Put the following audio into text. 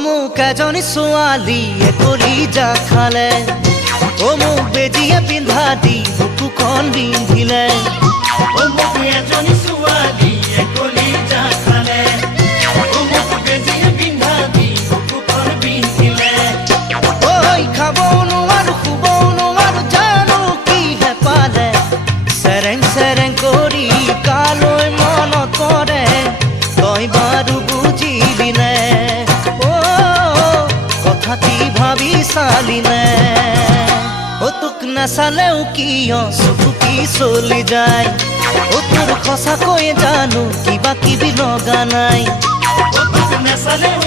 মোক এজনী ছোৱালীয়ে কৰি যা খালে মোক বেজিয়ে পিন্ধা দি বুকুখন বিন্ধিলে মোক এজনী ছোৱালীয়ে কৰি যা খালে মোক বেজিয়ে পিন্ধা দি বুকুখন বিন্ধিলে ঐ খাবও নোৱাৰো শুবও নোৱাৰো জানো কিহে পালে চেৰেং চেৰেং কৰি কালৈ মনত পৰে তই বাৰু বুজিলি নে কথাটি ভাবি চালি নে তোক নাচালেও কিয় চকু কি চলি যায় তোৰ সঁচাকৈ জানো কিবা কিবি লগা নাই তোক নাচালেও